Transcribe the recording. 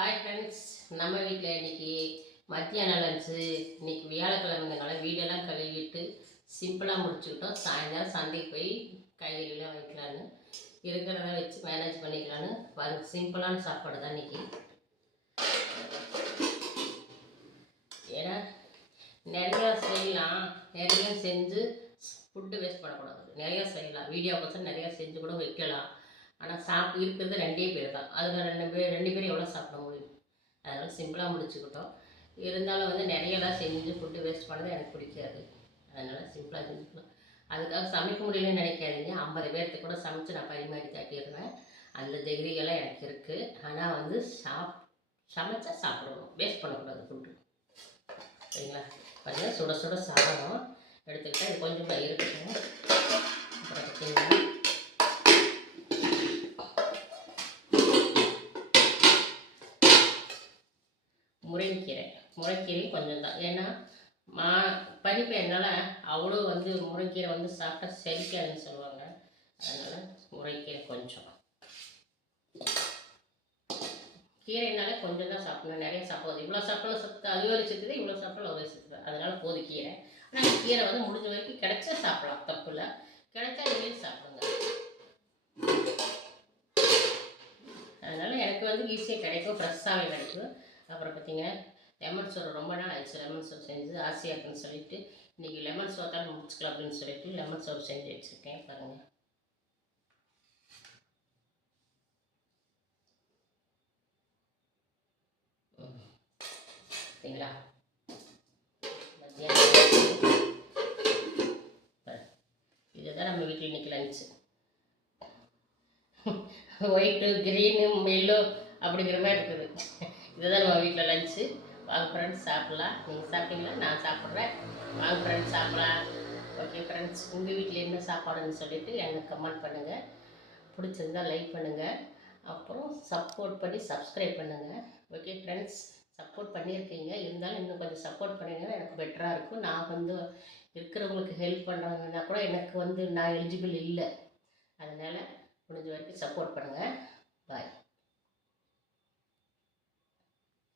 Hi friends, நம்ம வீட்டில் இன்றைக்கி மத்தியானம் லன்ச்சு. இன்றைக்கி வியாழக்கிழமைங்கனால வீடெல்லாம் கழுவிட்டு சிம்பிளாக முடிச்சுக்கிட்டோம். சாயங்காலம் சந்தைக்கு போய் காய்கறிலாம் வைக்கலான்னு இருக்கிறத வச்சு மேனேஜ் பண்ணிக்கலான்னு சிம்பிளான சாப்பாடு தான் இன்றைக்கி. ஏன்னா நிறையா செய்யலாம், நிறைய செஞ்சு ஃபுட்டு வேஸ்ட் பண்ணக்கூடாது. நிறையா செய்யலாம், வீடியோக்கோசம் நிறையா செஞ்சு கூட வைக்கலாம். ஆனால் இருக்கிறது 2 பேர் தான். அதில் 2 பேர் எவ்வளோ சாப்பிட முடியும்? அதனால் சிம்பிளாக முடிச்சுக்கிட்டோம். இருந்தாலும் நிறையலாம் செஞ்சு ஃபுட்டு வேஸ்ட் பண்ணது எனக்கு பிடிக்காது. அதனால் சிம்பிளாக செஞ்சுக்கலாம். அதுக்காக சமைக்க முடியலன்னு நினைக்காதீங்க. 50 பேர்த்துக்கு கூட சமைச்சு நான் பரிமாறி காட்டிடுவேன். அந்த தைரியெல்லாம் எனக்கு இருக்குது. ஆனால் சமைச்சா சாப்பிடணும், வேஸ்ட் பண்ணக்கூடாது ஃபுட்டு. சரிங்களா? பார்த்தீங்கன்னா சுட சுட சாதம் எடுத்துக்கிட்டேன். இது கொஞ்சம் இருக்கட்டும். அப்புறம் பார்த்தீங்கன்னா முருங்கைக்கீரை கொஞ்சம் தான். ஏன்னா பனிப்பெய்யறனால அவ்வளோ முருங்கைக்கீரை சாப்பிட்டா செரிக்காதுன்னு சொல்லுவாங்க. அதனால் முருங்கைக்கீரை கொஞ்சம். கீரைனால கொஞ்சம் தான் சாப்பிடணும், நிறைய சாப்பிடாது. இவ்வளோ சாப்பிட்டாலும் சத்து அது ஒரு சத்துது, இவ்வளோ சாப்பிட்டாலும் ஒரு சத்துது. அதனால் போதும் கீரை. ஆனால் கீரை முடிஞ்ச வரைக்கும் கிடைச்சா சாப்பிடலாம், தப்பு இல்லை. கிடைச்சா நீங்களே சாப்பிடுங்க. அதனால் எனக்கு ஈஸியாக கிடைக்கும், ஃப்ரெஷ்ஷாகவே கிடைக்கும். அப்புறம் பார்த்தீங்கன்னா லெமன் சோறு ரொம்ப நாள் ஆயிடுச்சு. லெமன் சோறு செஞ்சு ஆசையாக இருக்குன்னு சொல்லிட்டு இன்றைக்கி லெமன் சோறு தான் முடிச்சுக்கலாம் அப்படின்னு சொல்லிட்டு லெமன் சோறு செஞ்சு வச்சுருக்கேன். பாருங்கள். சரிங்களா? இதுதான் நம்ம வீட்டில் இன்றைக்கி லன்ச்சு. ஒயிட்டு, க்ரீனு, எல்லோ அப்படிங்கிற மாதிரி இருக்குது. இதுதான் நம்ம வீட்டில் லன்ச்சு. வாங்க ஃப்ரெண்ட்ஸ் சாப்பிட்லாம். நீங்கள் சாப்பிட்டீங்களா? நான் சாப்பிட்றேன். வாங்க ஃப்ரெண்ட்ஸ் சாப்பிட்லாம். ஓகே ஃப்ரெண்ட்ஸ், உங்கள் வீட்டில் என்ன சாப்பாடுன்னு சொல்லிவிட்டு எனக்கு கமெண்ட் பண்ணுங்கள். பிடிச்சிருந்தால் லைக் பண்ணுங்கள். அப்புறம் சப்போர்ட் பண்ணி சப்ஸ்கிரைப் பண்ணுங்கள். ஓகே ஃப்ரெண்ட்ஸ், சப்போர்ட் பண்ணியிருக்கீங்க. இருந்தாலும் இன்னும் கொஞ்சம் சப்போர்ட் பண்ணிங்கன்னா எனக்கு பெட்டராக இருக்கும். நான் இருக்கிறவங்களுக்கு ஹெல்ப் பண்ணுறாங்கன்னா கூட எனக்கு நான் எலிஜிபிள் இல்லை. அதனால் முடிஞ்ச வரைக்கும் சப்போர்ட் பண்ணுங்கள். பாய்.